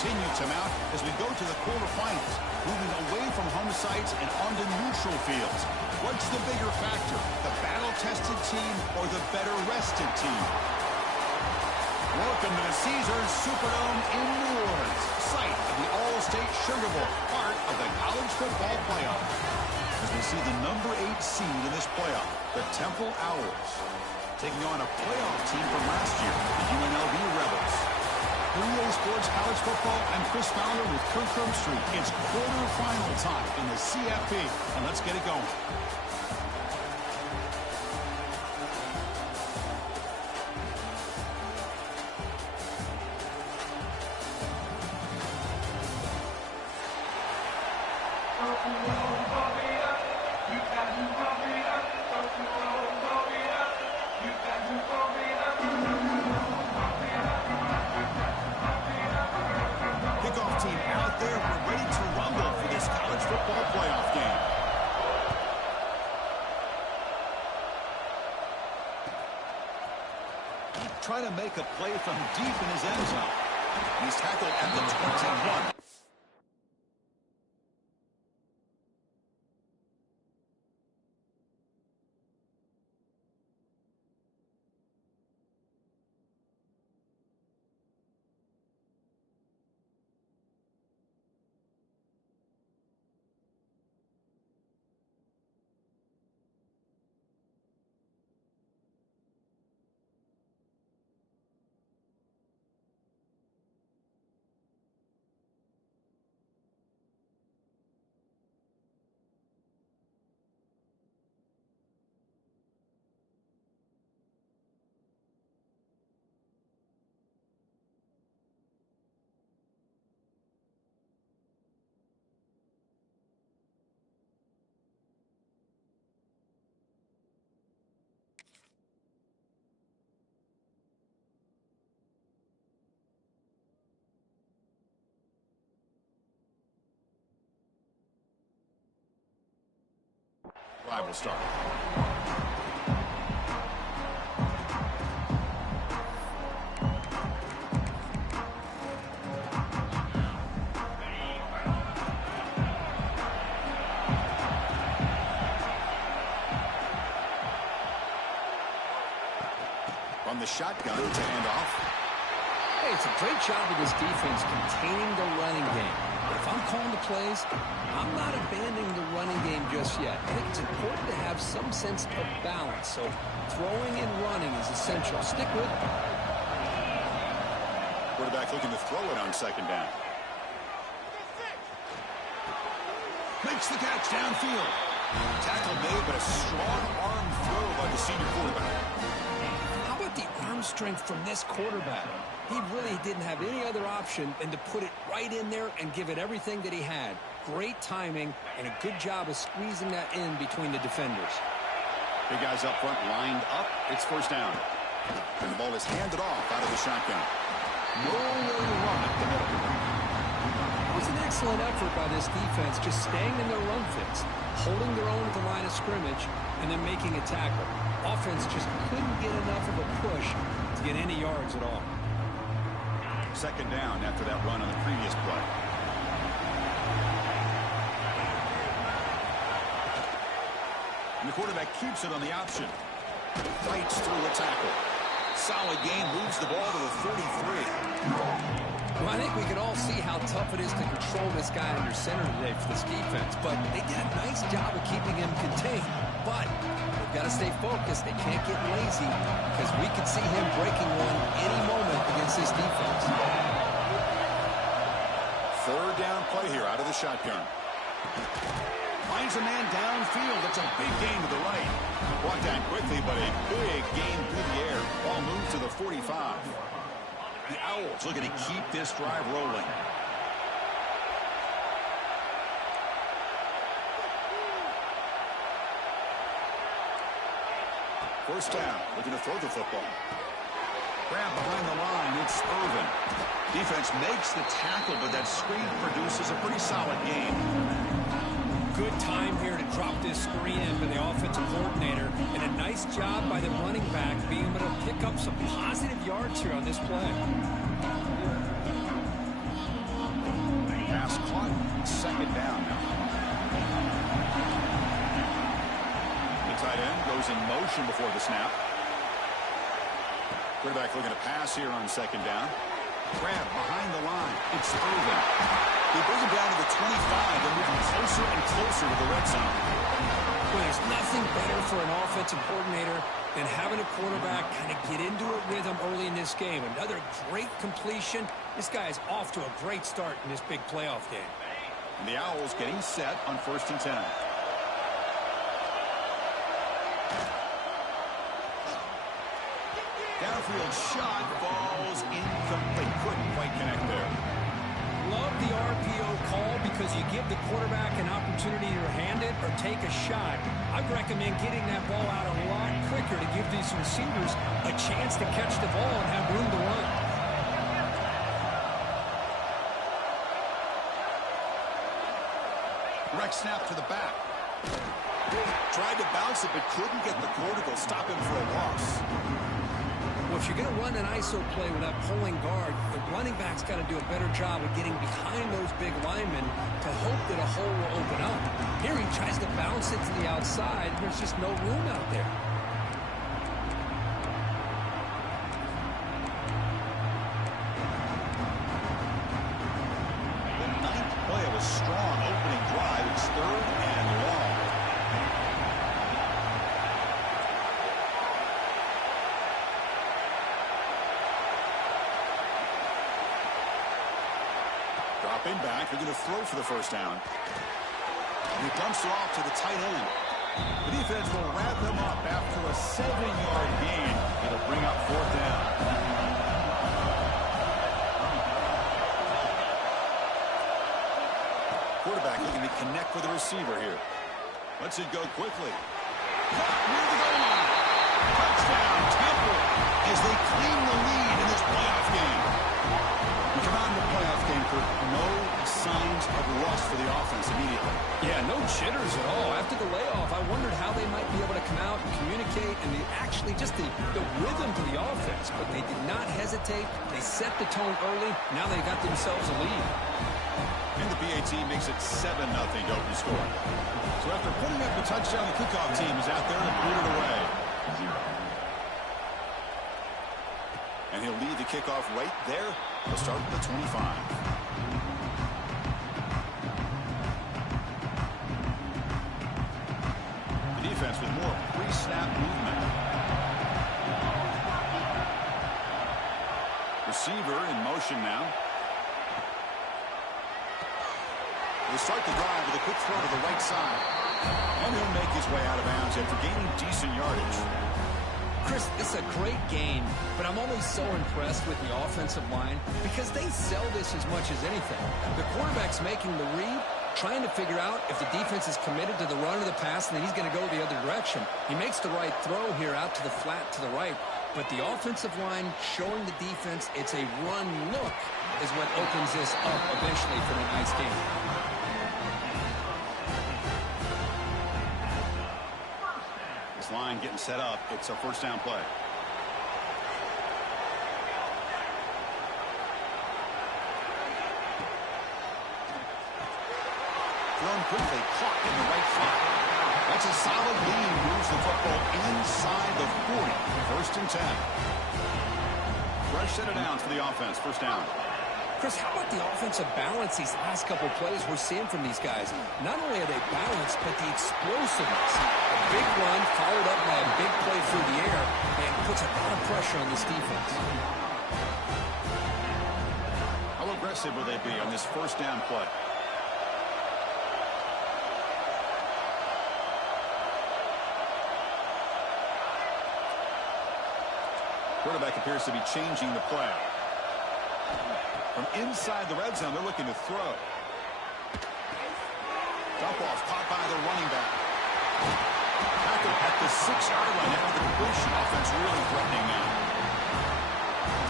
continue to mount as we go to the quarterfinals, moving away from home sites and onto neutral fields. What's the bigger factor, the battle-tested team or the better-rested team? Welcome to the Caesars Superdome in New Orleans, site of the All-State Sugar Bowl, part of the college football playoff. As we see the number 8 seed in this playoff, the Temple Owls, taking on a playoff team from last year, the UNLV Rebels. EA Sports College Football, I'm Chris Fowler with Kirk Herbstreit. It's quarterfinal time in the CFP, and let's get it going. Kickoff team out there. We're ready to rumble for this college football playoff game. Trying to make a play from deep in his end zone. He's tackled at the 21. Drive will start. From the shotgun to hand off. Hey, it's a great job of this defense containing the running game. But if I'm calling the plays, I'm not abandoning the running game just yet. I think it's important to have some sense of balance. So throwing and running is essential. Stick with it. Quarterback looking to throw it on second down. Makes the catch downfield. Tackle made, but a strong arm throw by the senior quarterback. How about the arm strength from this quarterback? He really didn't have any other option than to put it right in there and give it everything that he had. Great timing and a good job of squeezing that in between the defenders. Big guys up front lined up. It's first down. And the ball is handed off out of the shotgun. Nowhere to run at the middle. It was an excellent effort by this defense, just staying in their run fits, holding their own at the line of scrimmage, and then making a tackle. Offense just couldn't get enough of a push to get any yards at all. Second down after that run on the previous play. And the quarterback keeps it on the option. Fights through a tackle. Solid gain, moves the ball to the 43. Well, I think we can all see how tough it is to control this guy under center today for this defense. But they did a nice job of keeping him contained. But they've got to stay focused. They can't get lazy because we could see him breaking one any moment against this defense. Third down play here out of the shotgun. Finds a man downfield. That's a big gain to the right. Brought down quickly, but a big gain through the air. Ball moves to the 45. The Owls looking to keep this drive rolling. First down, looking to throw the football. Grab behind the line, it's Irvin. Defense makes the tackle, but that screen produces a pretty solid gain. Good time here to drop this screen in for the offensive coordinator, and a nice job by the running back being able to pick up some positive yards here on this play. down now. The tight end goes in motion before the snap. Quarterback looking to pass here on second down. Grab behind the line. It's Irvin. He brings him down to the 25. They're moving closer and closer to the red zone. Well, there's nothing better for an offensive coordinator than having a quarterback kind of get into a rhythm early in this game. Another great completion. This guy is off to a great start in this big playoff game. And the Owls getting set on 1st and 10. Downfield shot falls incomplete. Couldn't quite connect there. Love the RPO call because you give the quarterback an opportunity to hand it or take a shot. I'd recommend getting that ball out a lot quicker to give these receivers a chance to catch the ball and have room to run. Direct snap to the back. Tried to bounce it but couldn't get the quarter to stop him for a loss. Well, if you're going to run an ISO play with that pulling guard, the running back's got to do a better job of getting behind those big linemen to hope that a hole will open up. Here he tries to bounce it to the outside. There's just no room out there. The 9th play of a strong opening drive. It's 3rd and long. Dropping back, they're going to throw for the first down. And he dumps it off to the tight end. The defense will wrap him up after a 7-yard gain. It'll bring up 4th down. Quarterback looking to connect with the receiver here. Lets it go quickly. Caught near the goal line. Touchdown, Temple, as they claim the lead in this playoff game. We come out in the playoff game, Kurt, no signs of rust for the offense immediately. Yeah, no jitters at all. After the layoff, I wondered how they might be able to come out and communicate and actually just the rhythm to the offense. But they did not hesitate. They set the tone early. Now they got themselves a lead. And the BAT makes it 7-0 to open score. So after putting up the touchdown, the kickoff team is out there to boot it away. And he'll lead the kickoff right there. He'll start at the 25. The defense with more pre-snap movement. Receiver in motion now. They start the drive with a quick throw to the right side. And he'll make his way out of bounds after gaining decent yardage. Chris, it's a great game, but I'm always so impressed with the offensive line because they sell this as much as anything. The quarterback's making the read, trying to figure out if the defense is committed to the run or the pass, and then he's going to go the other direction. He makes the right throw here out to the flat to the right, but the offensive line showing the defense it's a run look is what opens this up eventually for a nice game. Line getting set up. It's a first down play. Thrown quickly, caught in the right flat. That's a solid lead. Moves the football inside the 40. First and 10. Fresh set of downs for the offense. First down. Chris, how about the offensive balance these last couple of plays we're seeing from these guys? Not only are they balanced, but the explosiveness. A big run followed up by a big play through the air and puts a lot of pressure on this defense. How aggressive will they be on this first down play? Quarterback appears to be changing the play. From inside the red zone, they're looking to throw. Dump off caught by the running back. Tackle at the 6-yard line after the completion. Offense really threatening now.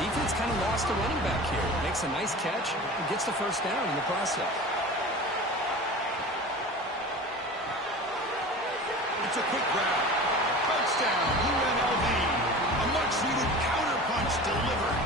Defense kind of lost the running back here. Makes a nice catch and gets the first down in the process. It's a quick grab. Touchdown, UNLV. A much-needed counterpunch delivered.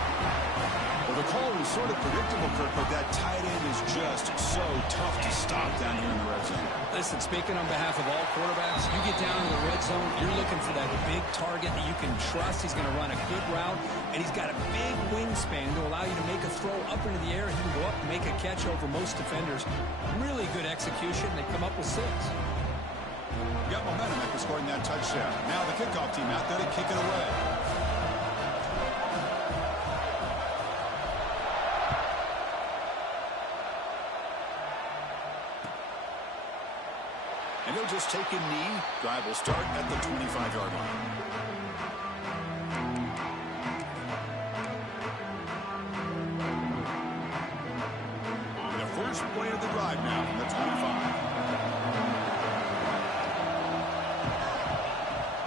Well, the call was sort of predictable, Kirk, but that tight end is just so tough to stop down here in the red zone. Listen, speaking on behalf of all quarterbacks, you get down in the red zone, you're looking for that big target that you can trust. He's going to run a good route, and he's got a big wingspan to allow you to make a throw up into the air. He can go up and make a catch over most defenders. Really good execution. They come up with 6. Got momentum after scoring that touchdown. Now the kickoff team out there to kick it away. And he'll just take a knee. Drive will start at the 25-yard line. The first play of the drive now from the 25.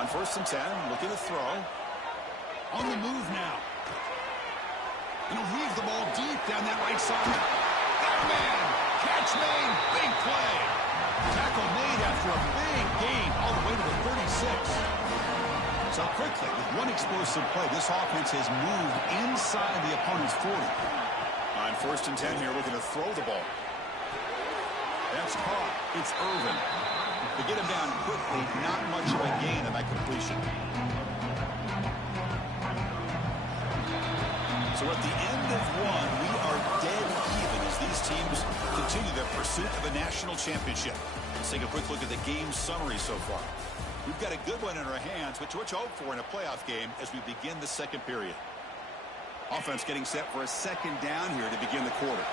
On 1st and 10, looking to throw. On the move now. And he'll leave the ball deep down that right side. That man! Catch made! Big play! Tackle made after a big gain all the way to the 36. So quickly, with one explosive play, this offense has moved inside the opponent's 40. On 1st and 10 here, looking to throw the ball. That's caught. It's Irvin. To get him down quickly, not much of a gain on that completion. So at the end of one, we are dead even as these teams continue their pursuit of a national championship. Let's take a quick look at the game summary so far. We've got a good one in our hands, but what you hope for in a playoff game as we begin the second period. Offense getting set for a 2nd down here to begin the quarter.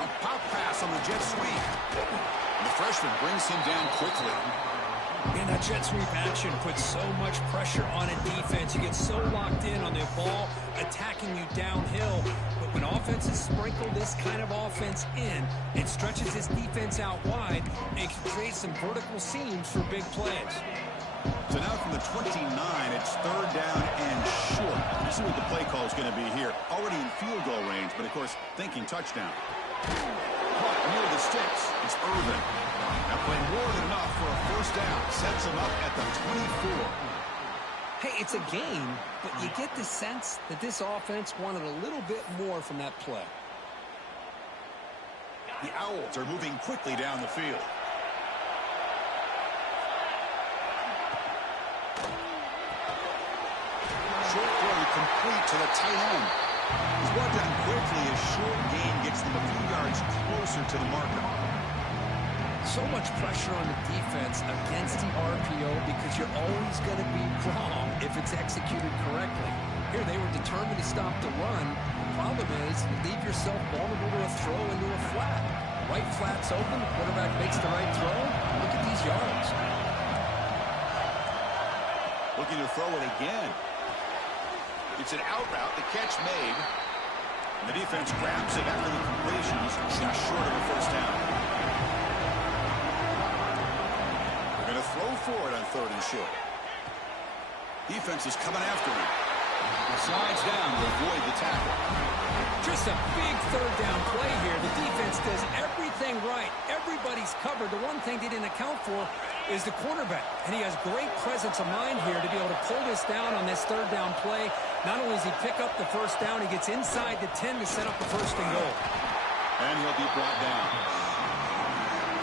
A pop pass on the jet sweep. And the freshman brings him down quickly. And that jet sweep action puts so much pressure on a defense. You get so locked in on the ball attacking you downhill. But when offenses sprinkle this kind of offense in, it stretches this defense out wide and can create some vertical seams for big plays. So now from the 29, it's 3rd down and short. You see what the play call is going to be here. Already in field goal range, but of course thinking touchdown. Caught near the sticks. It's Irvin. That play more than enough for a 1st down. Sets him up at the 24. Hey, it's a game, but you get the sense that this offense wanted a little bit more from that play. The Owls are moving quickly down the field. Short throw complete to the tight end. He's brought down quickly as short gain gets them a few yards closer to the marker. So much pressure on the defense against the RPO because you're always going to be wrong if it's executed correctly. Here they were determined to stop the run. The problem is you leave yourself vulnerable to a throw into a flat. Right flat's open, the quarterback makes the right throw. Look at these yards. Looking to throw it again. It's an out route, the catch made. And the defense grabs it after the completion. He's just short of a 1st down. They're going to throw for it on 3rd and short. Defense is coming after him. He slides down to avoid the tackle. Just a big 3rd down play here. The defense does everything right. Everybody's covered. The one thing they didn't account for is the quarterback. And he has great presence of mind here to be able to pull this down on this 3rd down play. Not only does he pick up the 1st down, he gets inside the 10 to set up the 1st and goal. And he'll be brought down.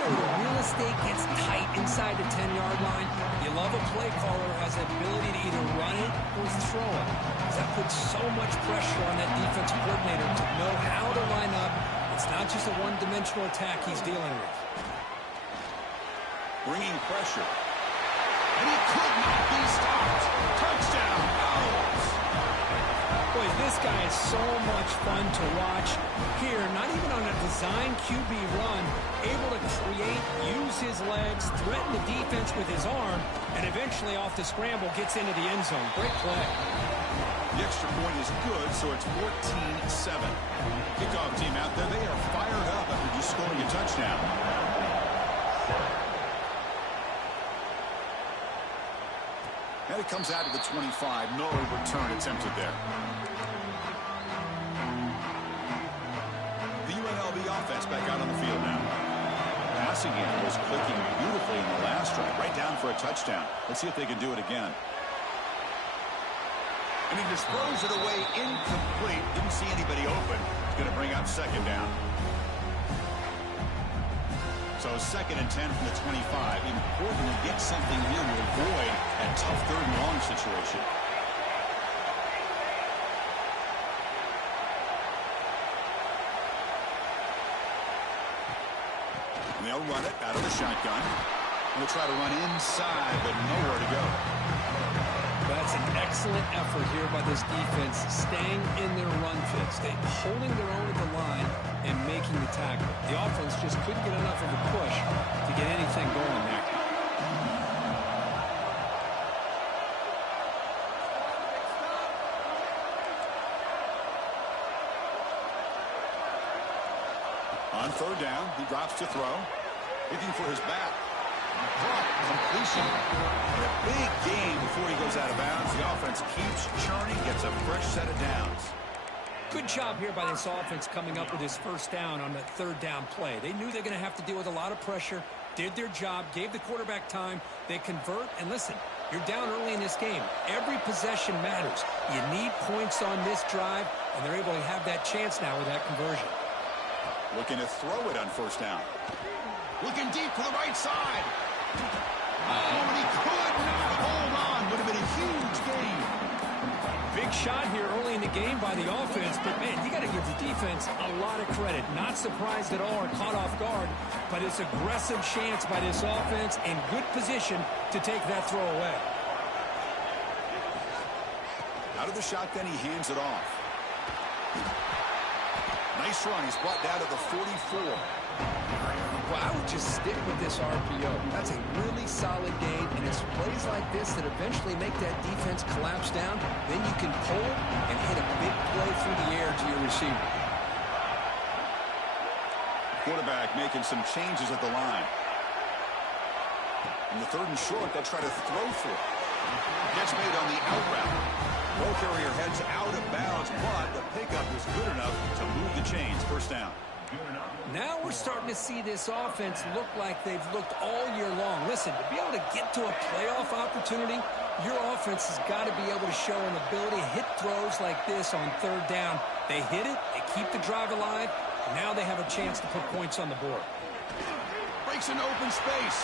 The real estate gets tight inside the 10-yard line. You love a play caller who has the ability to either run it or throw it. That puts so much pressure on that defensive coordinator to know how to line up. It's not just a one-dimensional attack he's dealing with. Bringing pressure. And he could not be stopped. Touchdown, Owls. Boy, this guy is so much fun to watch. Here, not even on a design QB run, able to create, use his legs, threaten the defense with his arm, and eventually off the scramble gets into the end zone. Great play. The extra point is good, so it's 14-7. Kickoff team out there, they are fired up after just scoring a touchdown. And it comes out to the 25. No return attempted there. The UNLV offense back out on the field now. Passing game was clicking beautifully in the last drive, right down for a touchdown. Let's see if they can do it again. And he just throws it away incomplete. Didn't see anybody open. It's going to bring up second down. So 2nd and 10 from the 25. Important to get something here to avoid that tough 3rd and long situation. And they'll run it out of the shotgun. They'll try to run inside, but nowhere to go. That's an excellent effort here by this defense, staying in their run fits. They're holding their own at the line and making the tackle. The offense just couldn't get enough of a push to get anything going there. On 3rd down, he drops to throw. Looking for his back. Completion. And a big gain before he goes out of bounds. The offense keeps churning, gets a fresh set of downs. Good job here by this offense coming up with his 1st down on that 3rd down play. They knew they're going to have to deal with a lot of pressure, did their job, gave the quarterback time. They convert, and listen, you're down early in this game. Every possession matters. You need points on this drive, and they're able to have that chance now with that conversion. Looking to throw it on 1st down. Looking deep to the right side. Oh, and he could not hold on. Would have been a huge gain. Big shot here early in the game by the offense, but, man, you got to give the defense a lot of credit. Not surprised at all or caught off guard, but it's aggressive chance by this offense in good position to take that throw away. Out of the shotgun, he hands it off. Nice run. He's brought down to the 44. Well, I would just stick with this RPO. That's a really solid game, and it's plays like this that eventually make that defense collapse down. Then you can pull and hit a big play through the air to your receiver. Quarterback making some changes at the line. In the 3rd and short, they'll try to throw for it. Gets made on the out route. Ball carrier heads out of bounds, but the pickup is good enough to move the chains. 1st down. Now we're starting to see this offense look like they've looked all year long. Listen, to be able to get to a playoff opportunity, your offense has got to be able to show an ability to hit throws like this on 3rd down. They hit it, they keep the drive alive, now they have a chance to put points on the board. Breaks an open space.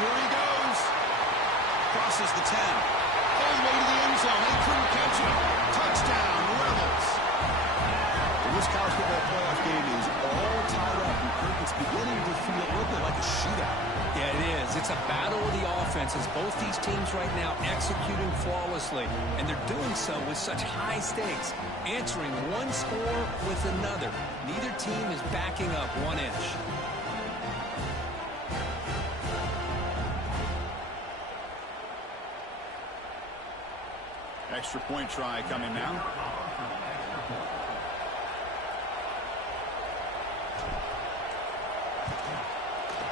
Here he goes. Crosses the 10. All the way to the end zone. They couldn't catch him. Touchdown, Rebels. The Wisconsin football playoff game is all tied up. It's beginning to feel a little bit like a shootout. Yeah, it is. It's a battle of the offenses. Both these teams right now executing flawlessly, and they're doing so with such high stakes, answering one score with another. Neither team is backing up 1 inch. Extra point try coming now.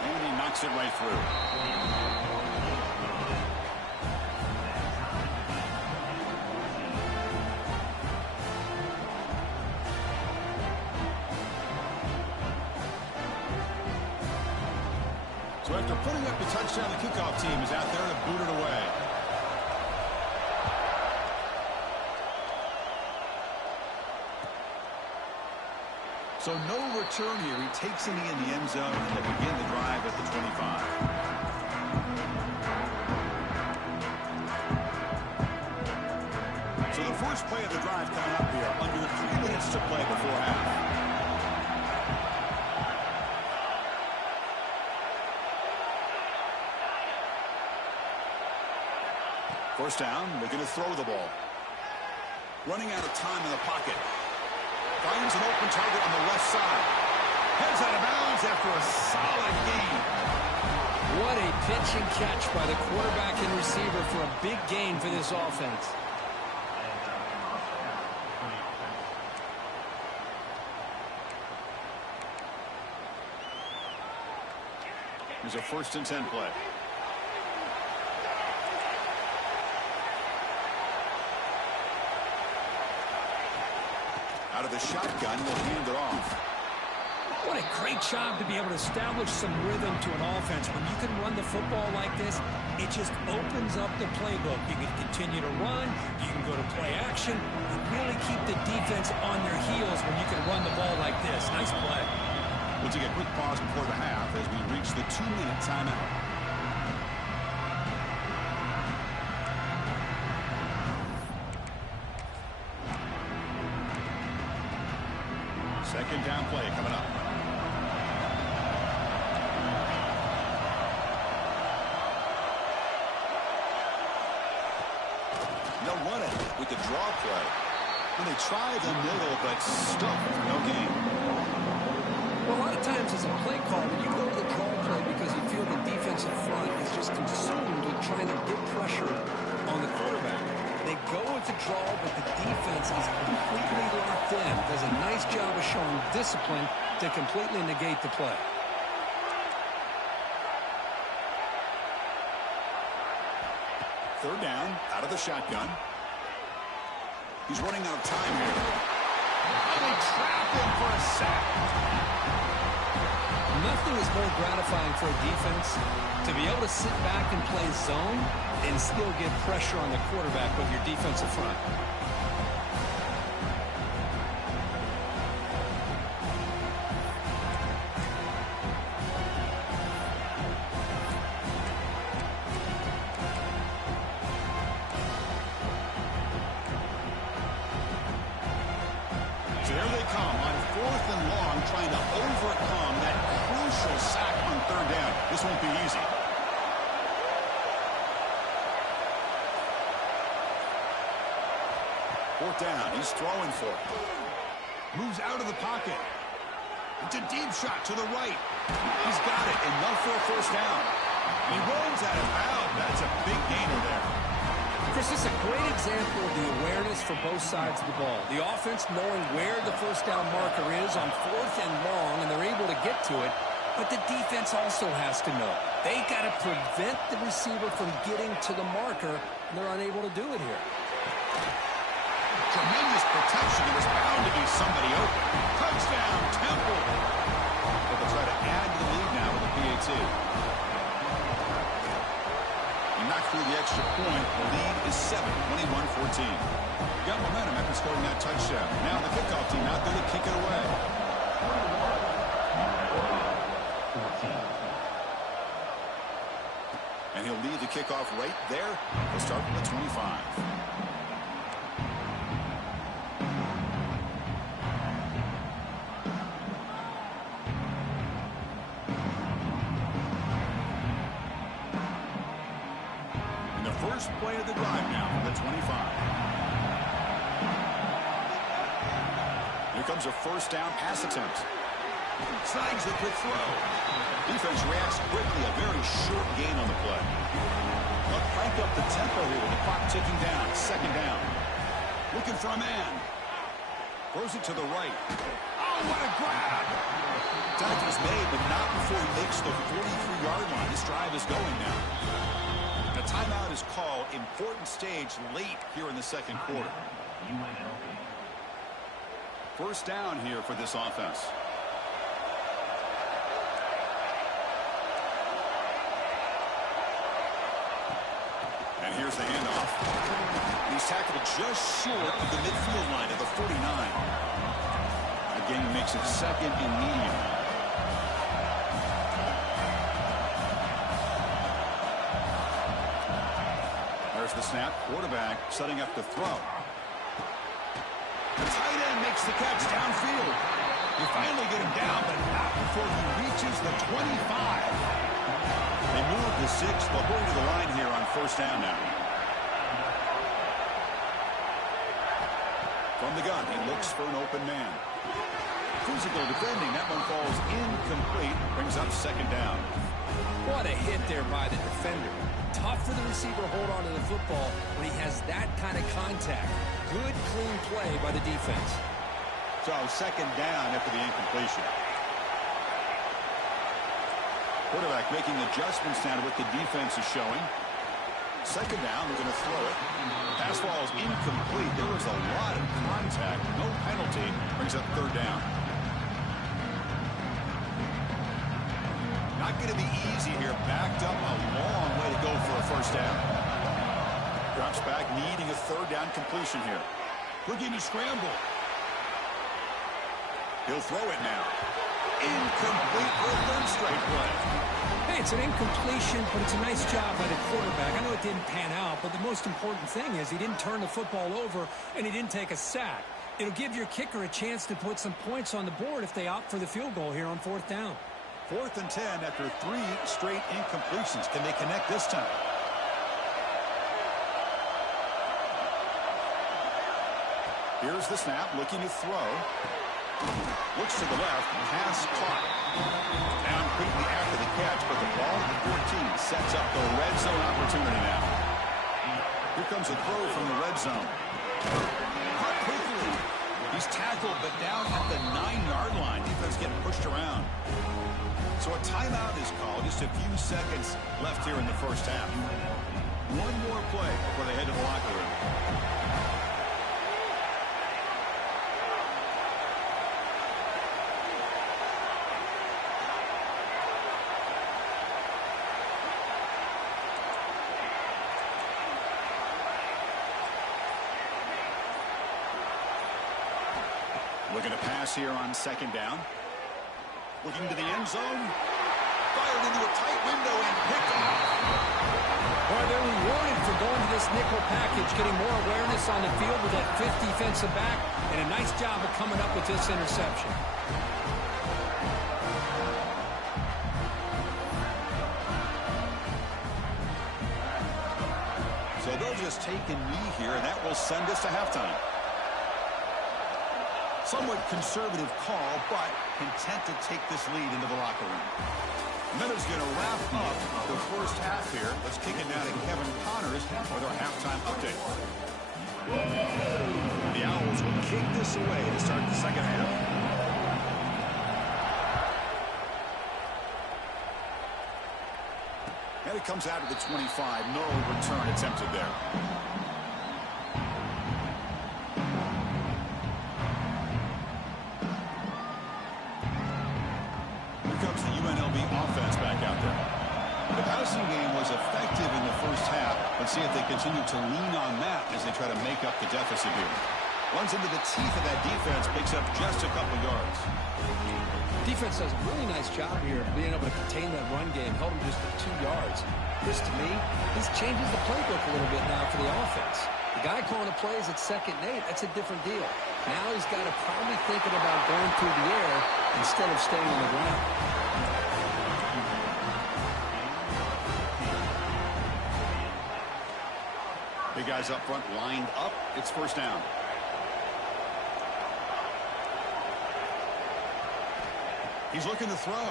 And he knocks it right through. So after putting up the touchdown, the kickoff team is out there to boot it away. So no return here. He takes it in the end zone, and they begin the drive at the 25. So the first play of the drive coming up here. Under 3 minutes to play before half. First down, looking to throw the ball. Running out of time in the pocket. Finds an open target on the left side. Heads out of bounds after a solid gain. What a pitch and catch by the quarterback and receiver for a big gain for this offense. Here's a 1st and 10 play. Out of the shotgun, will hand it off. What a great job to be able to establish some rhythm to an offense. When you can run the football like this, it just opens up the playbook. You can continue to run, you can go to play action, and really keep the defense on their heels when you can run the ball like this. Nice play. We'll take a quick pause before the half as we reach the 2-minute timeout. Second down play coming up. They'll run it with the draw play. And they try the middle, but stuck for no gain. Well, a lot of times as a play caller, you go to the draw play because you feel the defensive front is just consumed with trying to get pressure on the quarterback. They go with the draw, but the defense is completely locked in. Does a nice job of showing discipline to completely negate the play. Third down, out of the shotgun. He's running out of time here. And they trap him for a sack. Nothing is more gratifying for a defense to be able to sit back and play zone and still get pressure on the quarterback with your defensive front. So there they come on 4th and long, trying to overcome that crucial sack on third down. This won't be easy. Fourth down, he's throwing for it. Moves out of the pocket. It's a deep shot to the right. He's got it, enough for a first down. He rolls out of bounds. That's a big gainer there. Chris, this is a great example of the awareness for both sides of the ball. The offense knowing where the first down marker is on 4th and long, and they're able to get to it. But the defense also has to know. They got to prevent the receiver from getting to the marker, and they're unable to do it here. Tremendous protection. There's bound to be somebody open. Touchdown, Temple. But they'll try to add to the lead now with a PAT. He knocked through the extra point. The lead is 7, 21-14. Got momentum after scoring that touchdown. Now the kickoff team out there to kick it away. And he'll lead the kickoff right there. He'll start from the 25. First play of the drive now from the 25. Here comes a first down pass attempt. Signs it to throw. Defense reacts quickly. A very short gain on the play. They'll crank up the tempo here with the clock ticking down. Second down. Looking for a man. Throws it to the right. Oh, what a grab. Tackle is made, but not before he makes the 43-yard line. This drive is going now. A timeout is called. Important stage late here in the second quarter. First down here for this offense. And here's the handoff. He's tackled just short of the midfield line at the 49. Again, he makes it second and medium. There's the snap. Quarterback setting up to throw. The tight end makes the catch downfield. You finally get him down, but not before he reaches the 25. They move the 6. They'll hurry to the line here on first down now. From the gun, he looks for an open man. Physical defending. That one falls incomplete. Brings up second down. What a hit there by the defender. Tough for the receiver to hold on to the football when he has that kind of contact. Good, clean play by the defense. So second down after the incompletion. Quarterback making adjustments now to what the defense is showing. Second down, they're going to throw it. Pass ball is incomplete. There was a lot of contact. No penalty. Brings up third down. going to be easy here. Backed up a long way to go for a first down. Drops back, needing a third down completion here. Looking to scramble. He'll throw it now. Incomplete for a third straight play. Hey, it's an incompletion, but it's a nice job by the quarterback. I know it didn't pan out, but the most important thing is he didn't turn the football over and he didn't take a sack. It'll give your kicker a chance to put some points on the board if they opt for the field goal here on fourth down. 4th and 10 after 3 straight incompletions. Can they connect this time? Here's the snap, looking to throw. Looks to the left, pass caught. Down quickly after the catch, but the ball at 14 sets up the red zone opportunity now. Here comes a throw from the red zone. Caught quickly. He's tackled, but down at the 9-yard line. Defense getting pushed around. So a timeout is called. Just a few seconds left here in the first half. One more play before they head to the locker room. Looking to pass here on second down. Looking to the end zone. Fired into a tight window and picked off. Boy, they're rewarded for going to this nickel package, getting more awareness on the field with that 5th defensive back, and a nice job of coming up with this interception. So they'll just take a knee here, and that will send us to halftime. Somewhat conservative call, but content to take this lead into the locker room. Miller's going to wrap up the first half here. Let's kick it down to Kevin Connors with our halftime update. The Owls will kick this away to start the second half. And it comes out of the 25. No return attempted there. Effective in the first half. Let's see if they continue to lean on that as they try to make up the deficit here. Runs into the teeth of that defense, picks up just a couple yards. Defense does a really nice job here of being able to contain that run game, held them just at 2 yards. This, to me, this changes the playbook a little bit now for the offense. The guy calling the plays at 2nd and 8, that's a different deal. Now he's got to probably thinking about going through the air instead of staying on the ground. Big guys up front lined up. It's first down. He's looking to throw.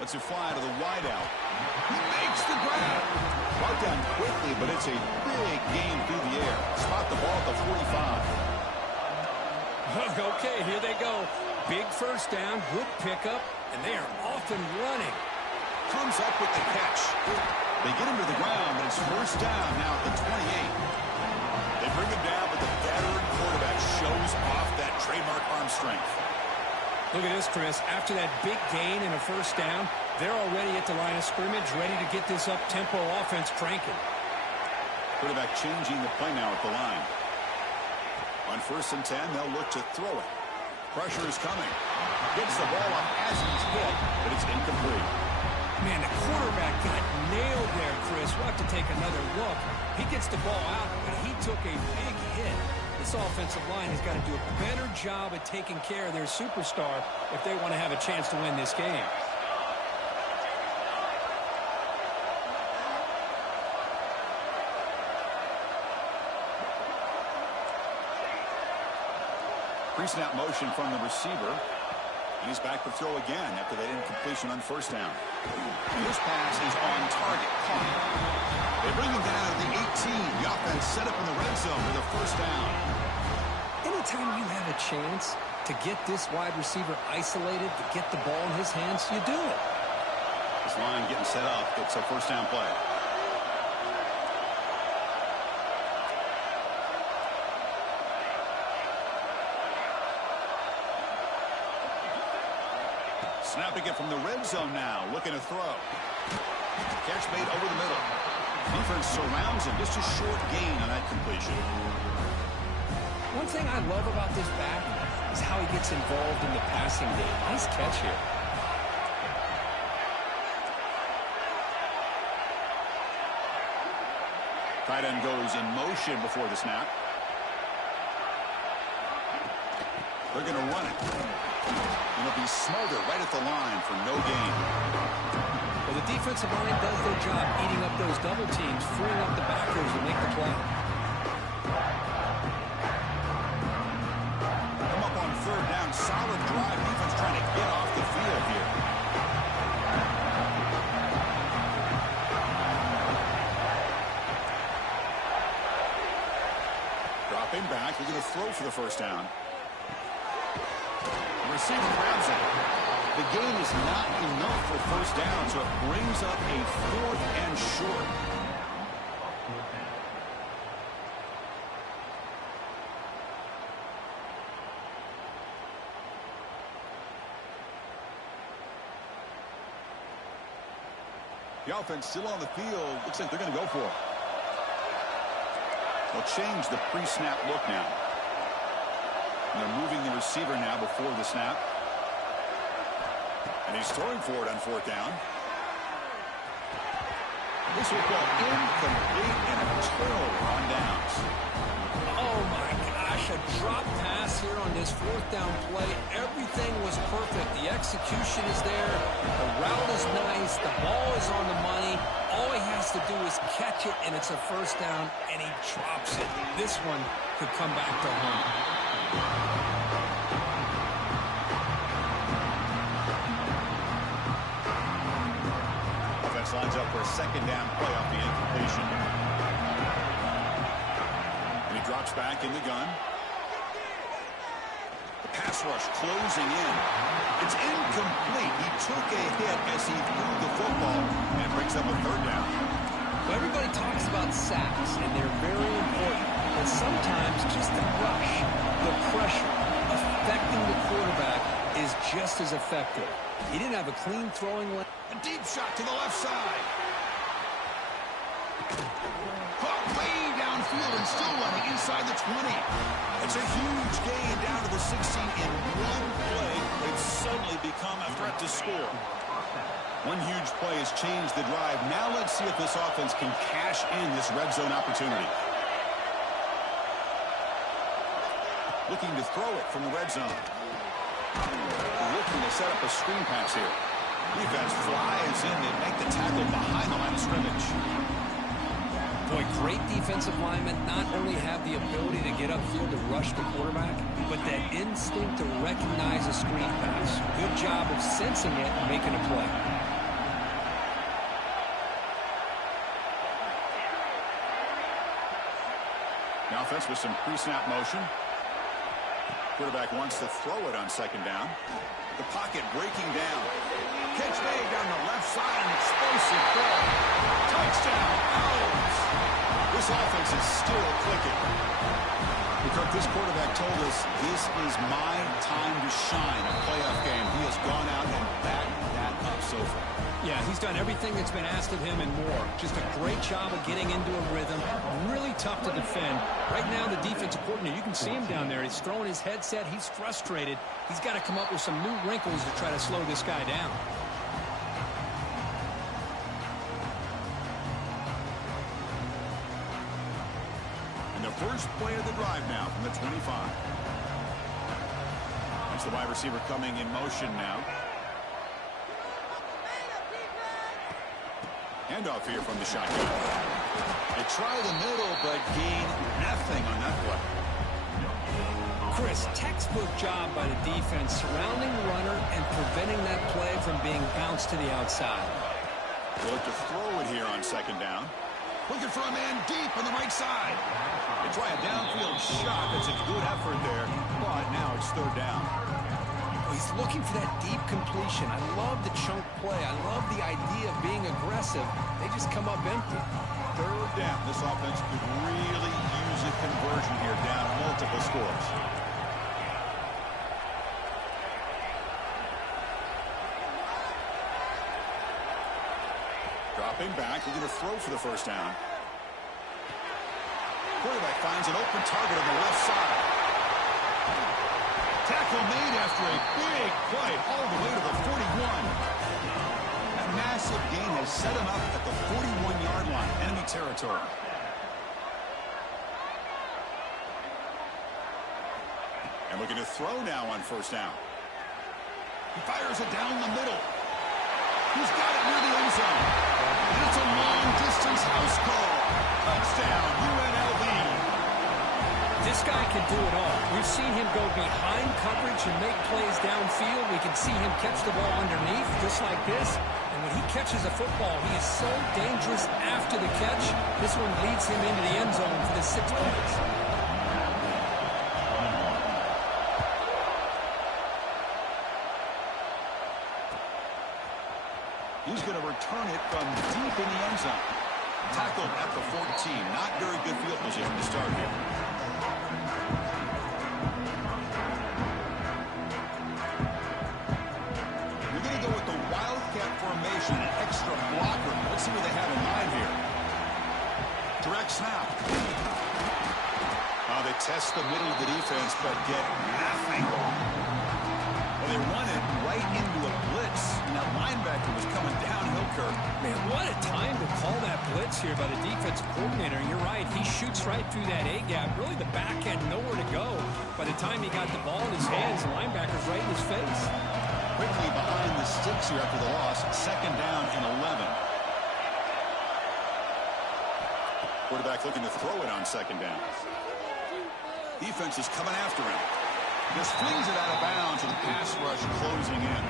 Lets it fly to the wideout. He makes the grab. Brought down quickly, but it's a big gain through the air. Spot the ball at the 45. Okay, here they go. Big first down, good pickup, and they are off and running. Comes up with the catch. They get him to the ground, but it's first down now at the 28. They bring him down, but the veteran quarterback shows off that trademark arm strength. Look at this, Chris. After that big gain and a first down, they're already at the line of scrimmage, ready to get this up-tempo offense cranking. Quarterback changing the play now at the line. On 1st and 10, they'll look to throw it. Pressure is coming. Gets the ball up as he's hit, but it's incomplete. Man, the quarterback got nailed there, Chris. We'll have to take another look. He gets the ball out, but he took a big hit. This offensive line has got to do a better job at taking care of their superstar if they want to have a chance to win this game. Pre-snap motion from the receiver. He's back to throw again after that incompletion on first down. And this pass is on target. Caught. They bring him down to the 18. The offense set up in the red zone for the first down. Anytime you have a chance to get this wide receiver isolated, to get the ball in his hands, you do it. This line getting set up. It's a first down play. Snapping it from the red zone now. Looking to throw. Catch made over the middle. Defense surrounds him. Just a short gain on that completion. One thing I love about this back is how he gets involved in the passing game. Nice catch here. Tight end goes in motion before the snap. They're going to run it. And it'll be smothered right at the line for no gain. Well, the defensive line does their job eating up those double teams, freeing up the backers to make the play. Come up on third down. Solid drive. Defense trying to get off the field here. Dropping back. We're going to throw for the first down. The receiver grabs it. The gain is not enough for first down, so it brings up a 4th and short. The offense still on the field. Looks like they're going to go for it. They'll change the pre-snap look now. And they're moving the receiver now before the snap. And he's throwing for it on 4th down. This will go incomplete and a turnover on downs. Oh, my gosh. A drop pass here on this 4th down play. Everything was perfect. The execution is there. The route is nice. The ball is on the money. All he has to do is catch it, and it's a first down, and he drops it. This one could come back to home. Lines up for a second down play off the incompletion. And he drops back in the gun. The pass rush closing in. It's incomplete. He took a hit as he threw the football and brings up a 3rd down. Well, everybody talks about sacks, and they're very important. But sometimes just the rush, the pressure, affecting the quarterback is just as effective. He didn't have a clean throwing lane. A deep shot to the left side. Caught way downfield and still running inside the 20. It's a huge gain down to the 16 in one play. They've suddenly become a threat to score. One huge play has changed the drive. Now let's see if this offense can cash in this red zone opportunity. Looking to throw it from the red zone. Looking to set up a screen pass here. Defense flies in and make the tackle behind the line of scrimmage. Boy, great defensive linemen not only have the ability to get upfield to rush the quarterback, but that instinct to recognize a screen pass. Good job of sensing it and making a play. The offense with some pre-snap motion. Quarterback wants to throw it on 2nd down. The pocket breaking down. Catch made down the left side, an explosive throw. Touchdown, Owls. This offense is still clicking. Because this quarterback told us this is my time to shine, a playoff game. He has gone out and backed that up so far. Yeah, he's done everything that's been asked of him and more. Just a great job of getting into a rhythm. Really tough to defend. Right now, the defensive coordinator, you can see him down there. He's throwing his headset. He's frustrated. He's got to come up with some new wrinkles to try to slow this guy down. And the first play of the drive now from the 25. That's the wide receiver coming in motion now. Handoff here from the shotgun. They try the middle, but gain nothing on that play. Chris, textbook job by the defense surrounding the runner and preventing that play from being bounced to the outside. They look to throw it here on 2nd down. Looking for a man deep on the right side. They try a downfield shot. That's a good effort there, but now it's 3rd down. He's looking for that deep completion. I love the chunk play. I love the idea of being aggressive. They just come up empty. 3rd down. This offense could really use a conversion here, down multiple scores. Dropping back, looking to throw for the first down. Quarterback finds an open target on the left side. Tackle made after a big play all the way to the 41. That massive gain has set him up at the 41-yard line, enemy territory. And looking to throw now on first down. He fires it down the middle. He's got it near the end zone. And it's a long-distance house call. Touchdown, UNLV. This guy can do it all. We've seen him go behind coverage and make plays downfield. We can see him catch the ball underneath, just like this. And when he catches a football, he is so dangerous after the catch. This one leads him into the end zone for the 6 points. He's going to return it from deep in the end zone. Tackled at the 14. Not very good field position to start here. We're going to go with the Wildcat formation, an extra blocker. Let's see what they have in mind here. Direct snap. They test the middle of the defense, but get nothing. Well, they run it right into a blitz, and that linebacker was coming downhill, Kirk. Man, what a time to call that blitz here by the defensive coordinator. You're right. He shoots right through that A-gap. Really, the back had nowhere to go. By the time he got the ball in his hands, the linebacker's right in his face. Quickly behind the sticks here after the loss. 2nd down and 11. Quarterback looking to throw it on 2nd down. Defense is coming after him. Just flings it out of bounds, and the pass rush closing in.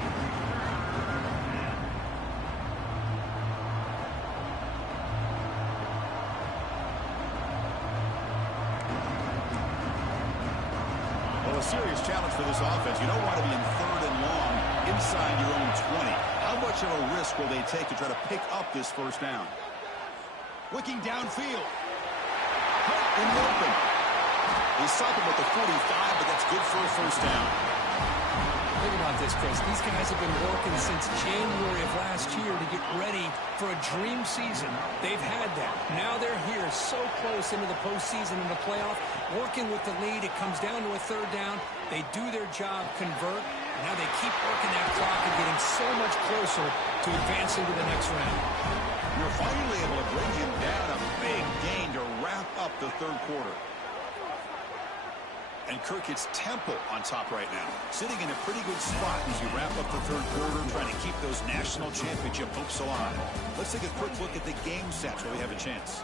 Well, a serious challenge for this offense. You don't want to be in 3rd and long inside your own 20. How much of a risk will they take to try to pick up this first down? Looking downfield. In the open. They stop him at the 45, but that's good for a first down. Think about this, Chris. These guys have been working since January of last year to get ready for a dream season. They've had that. Now they're here so close into the postseason and the playoff, working with the lead. It comes down to a 3rd down. They do their job, convert. And now they keep working that clock and getting so much closer to advancing to the next round. You're finally able to bring him down a big gain to wrap up the 3rd quarter. And Kirk, it's Temple on top right now, sitting in a pretty good spot as you wrap up the 3rd quarter, trying to keep those national championship hopes alive. Let's take a quick look at the game stats where we have a chance.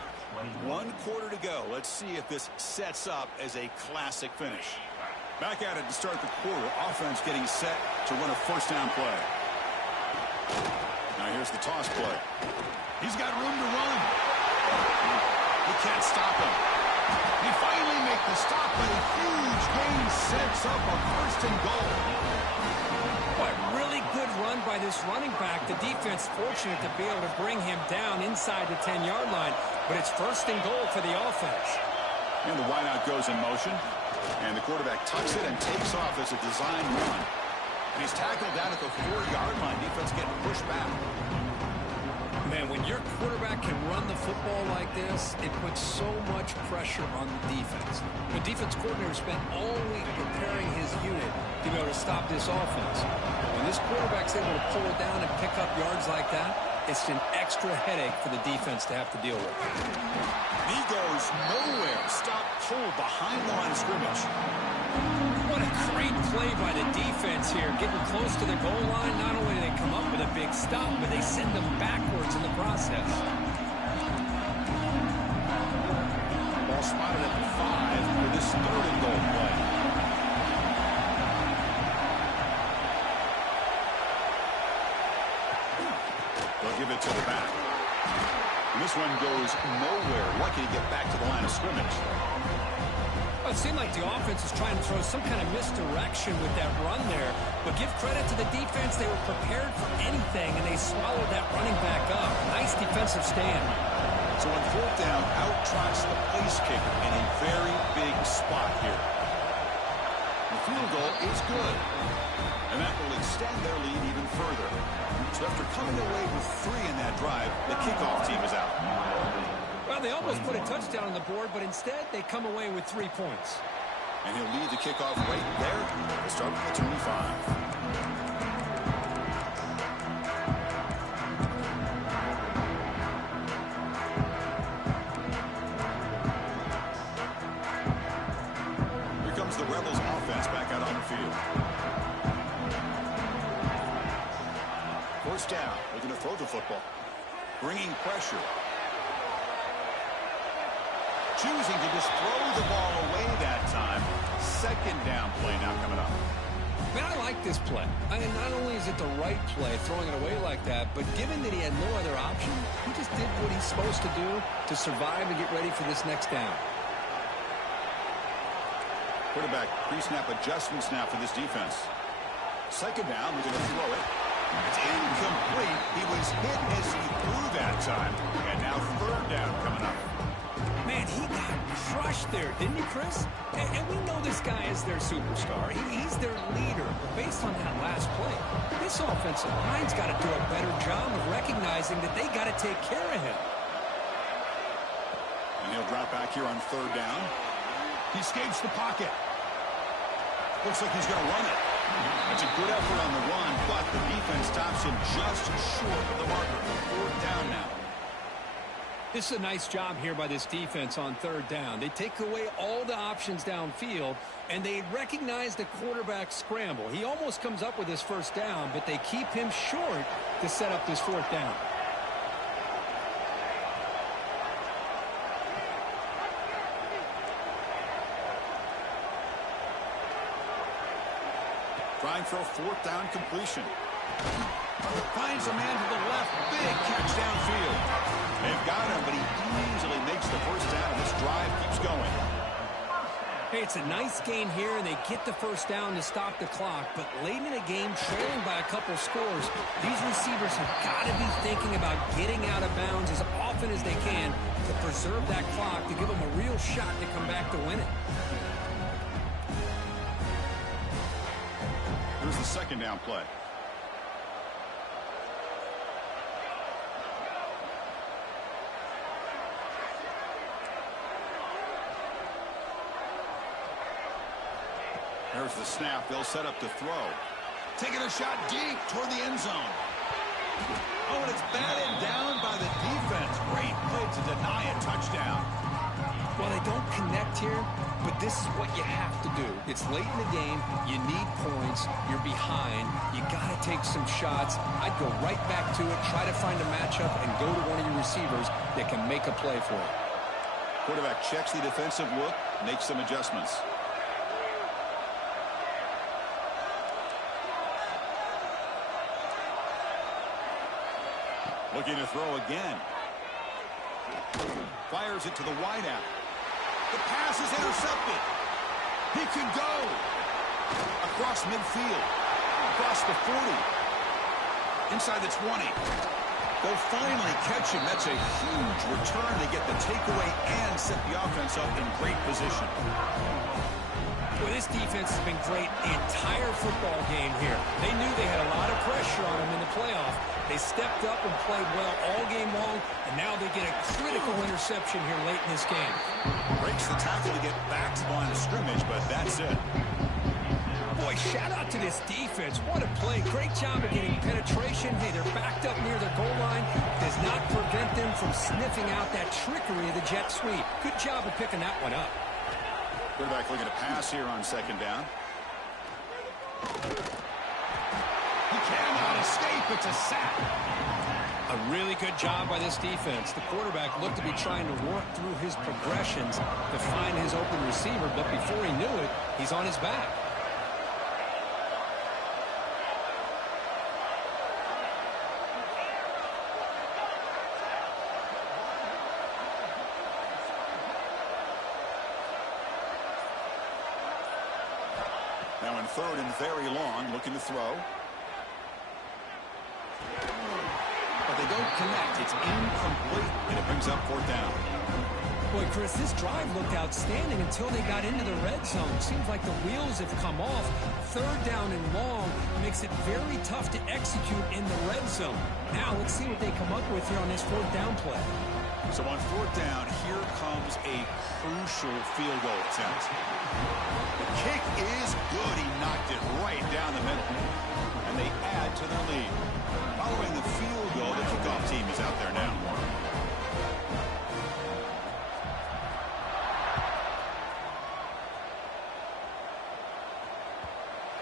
1 quarter to go. Let's see if this sets up as a classic finish. Back at it to start the quarter. Offense getting set to run a first down play. Now here's the toss play. He's got room to run. He can't stop him. They finally make the stop, but a huge gain sets up a 1st and goal. What really good run by this running back. The defense fortunate to be able to bring him down inside the 10-yard line, but it's 1st and goal for the offense. And the wideout goes in motion, and the quarterback tucks it and takes off as a design run. And he's tackled down at the 4-yard line. Defense getting pushed back. Man, when your quarterback can run the football like this, it puts so much pressure on the defense. The defense coordinator spent all week preparing his unit to be able to stop this offense. When this quarterback's able to pull it down and pick up yards like that, it's an extra headache for the defense to have to deal with. He goes nowhere. Stop pull behind the line of scrimmage. What a great play by the defense here. Getting close to the goal line, not only do they come up with a big stop, but they send them backwards in the process. Ball spotted at the 5 for this 3rd and goal play. They'll give it to the back. And this one goes nowhere. Lucky to get back to the line of scrimmage. It seemed like the offense was trying to throw some kind of misdirection with that run there. But give credit to the defense. They were prepared for anything, and they swallowed that running back up. Nice defensive stand. So on 4th down, out trots the place kicker in a very big spot here. The field goal is good. And that will extend their lead even further. So after coming away with 3 in that drive, the kickoff team is out. Well, they almost put a touchdown on the board, but instead they come away with 3 points. And he'll lead the kickoff right there to start with the 25. The Rebels offense back out on the field. First down. Looking to throw the football. Bringing pressure. Choosing to just throw the ball away that time. Second down play now coming up. Man, I like this play. Not only is it the right play, throwing it away like that, but given that he had no other option, he just did what he's supposed to do to survive and get ready for this next down. Quarterback pre-snap adjustments now for this defense. Second down, we're going to throw it. It's incomplete. He was hit as he threw that time. And now third down coming up. Man, he got crushed there, didn't he, Chris? And we know this guy is their superstar. He's their leader. But based on that last play, this offensive line's got to do a better job of recognizing that they got to take care of him. And he'll drop back here on third down. He escapes the pocket. Looks like he's going to run it. That's a good effort on the run, but the defense stops him just short of the marker. Fourth down now. This is a nice job here by this defense on third down. They take away all the options downfield, and they recognize the quarterback scramble. He almost comes up with his first down, but they keep him short to set up this fourth down. Trying for a fourth down completion. Finds a man to the left. Big catch downfield. They've got him, but he easily makes the first down. This drive keeps going. Hey, it's a nice gain here, and they get the first down to stop the clock. But late in the game, trailing by a couple scores, these receivers have got to be thinking about getting out of bounds as often as they can to preserve that clock, to give them a real shot to come back to win it. Here's the second down play. There's the snap. They'll set up to throw. Taking a shot deep toward the end zone. Oh, and it's batted down by the defense. Great play to deny a touchdown. Well, they don't connect here, but this is what you have to do. It's late in the game. You need points. You're behind. You got to take some shots. I'd go right back to it, try to find a matchup, and go to one of your receivers that can make a play for it. Quarterback checks the defensive look, makes some adjustments. Looking to throw again. Fires it to the wideout. The pass is intercepted. He can go. Across midfield. Across the 40. Inside the 20. They'll finally catch him. That's a huge return. They get the takeaway and set the offense up in great position. Well, this defense has been great the entire football game here. They knew they had a lot of pressure on them in the playoff. They stepped up and played well all game long, and now they get a critical interception here late in this game. Breaks the tackle to get back to the line of scrimmage, but that's it. Boy, shout out to this defense. What a play. Great job of getting penetration. Hey, they're backed up near their goal line. Does not prevent them from sniffing out that trickery of the jet sweep. Good job of picking that one up. Quarterback looking to pass here on second down. He cannot escape. It's a sack. A really good job by this defense. The quarterback looked to be trying to work through his progressions to find his open receiver, but before he knew it, he's on his back. Now in third and very long, looking to throw. But they don't connect. It's incomplete, and it brings up fourth down. Boy, Chris, this drive looked outstanding until they got into the red zone. Seems like the wheels have come off. Third down and long makes it very tough to execute in the red zone. Now let's see what they come up with here on this fourth down play. So on fourth down, here comes a crucial field goal attempt. The kick is good. He knocked it right down the middle. And they add to their lead. Following the field goal, the kickoff team is out there now.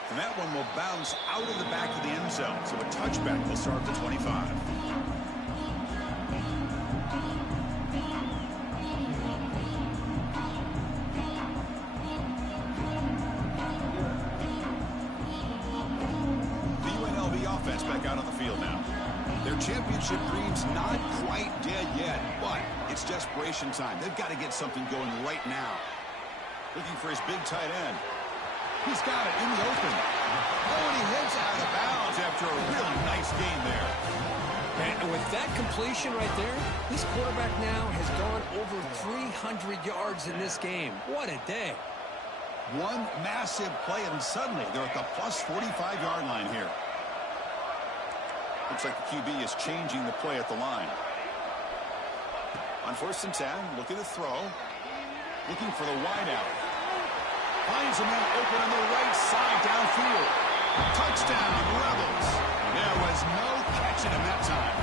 And that one will bounce out of the back of the end zone. So a touchback will start at the 25. The UNLV offense back out on the field now. Their championship dream's not quite dead yet, but it's desperation time. They've got to get something going right now. Looking for his big tight end. He's got it in the open. Oh, and he heads out of bounds after a really nice game there. And with that completion right there, this quarterback now has gone over 300 yards in this game. What a day. One massive play, and suddenly they're at the plus 45-yard line here. Looks like the QB is changing the play at the line. On 1st and 10, looking to throw. Looking for the wideout. Finds a man open on the right side downfield. Touchdown, Rebels. There was no catching him that time.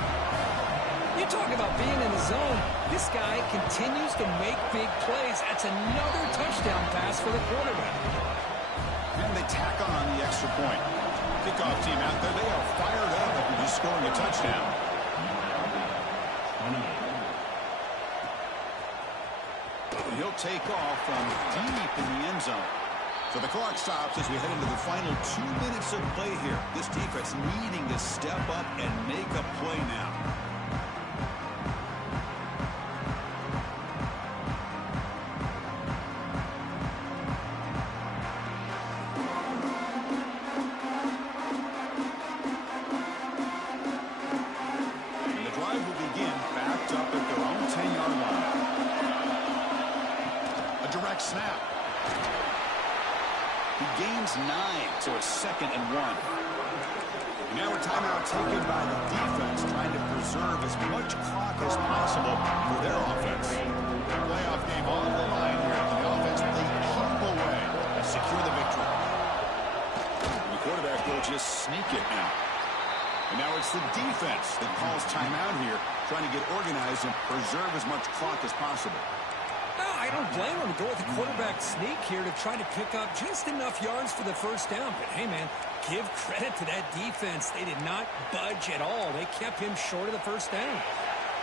You talk about being in the zone. This guy continues to make big plays. That's another touchdown pass for the quarterback. And they tack on the extra point. Kickoff team out there. They are fired up after just scoring a touchdown. He'll take off from deep in the end zone. So the clock stops as we head into the final 2 minutes of play here. This defense needing to step up and make a play now. And the drive will begin backed up at their own 10-yard line. A direct snap. He gains 9, so it's 2nd and 1. And now a timeout taken by the defense, trying to preserve as much clock as possible for their offense. Playoff game on the line here. The offense play keep away and secure the victory. And the quarterback will just sneak it now. And now it's the defense that calls timeout here, trying to get organized and preserve as much clock as possible. No, I don't blame him to go with the quarterback sneak here to try to pick up just enough yards for the first down. But, hey, man, give credit to that defense. They did not budge at all. They kept him short of the first down.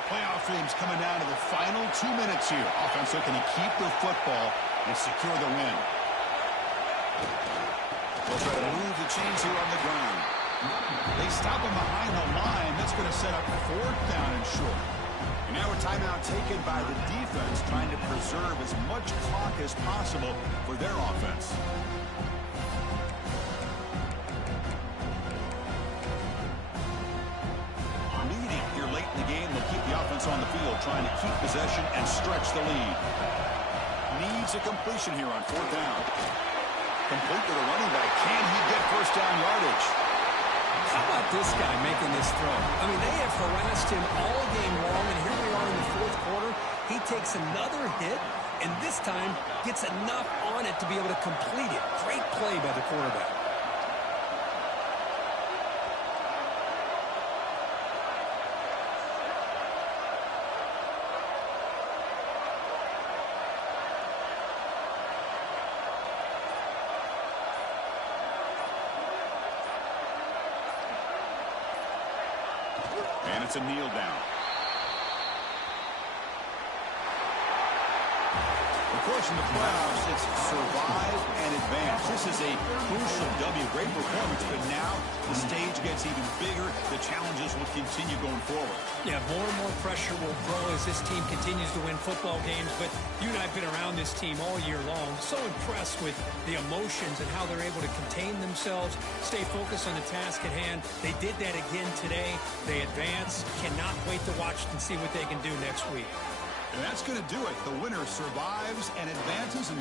Playoff games coming down to the final 2 minutes here. Offense looking to keep the football and secure the win. They'll try to move the chains here on the ground. They stop him behind the line. That's going to set up 4th down and short. And now a timeout taken by the defense, trying to preserve as much clock as possible for their offense. Leading here late in the game, they'll keep the offense on the field, trying to keep possession and stretch the lead. Needs a completion here on 4th down. Complete to the running back. Can he get first down yardage? How about this guy making this throw? I mean, they have harassed him all game long, and here we are in the 4th quarter. He takes another hit, and this time gets enough on it to be able to complete it. Great play by the quarterback. And it's a kneel down. Of course, in the playoffs, it's survive and advance. This is a crucial W. Great performance, but now the stage gets even bigger. The challenges will continue going forward. Yeah, more and more pressure will grow as this team continues to win football games, but you and I have been around this team all year long. So impressed with the emotions and how they're able to contain themselves, stay focused on the task at hand. They did that again today. They advance. Cannot wait to watch and see what they can do next week. And that's going to do it. The winner survives and advances in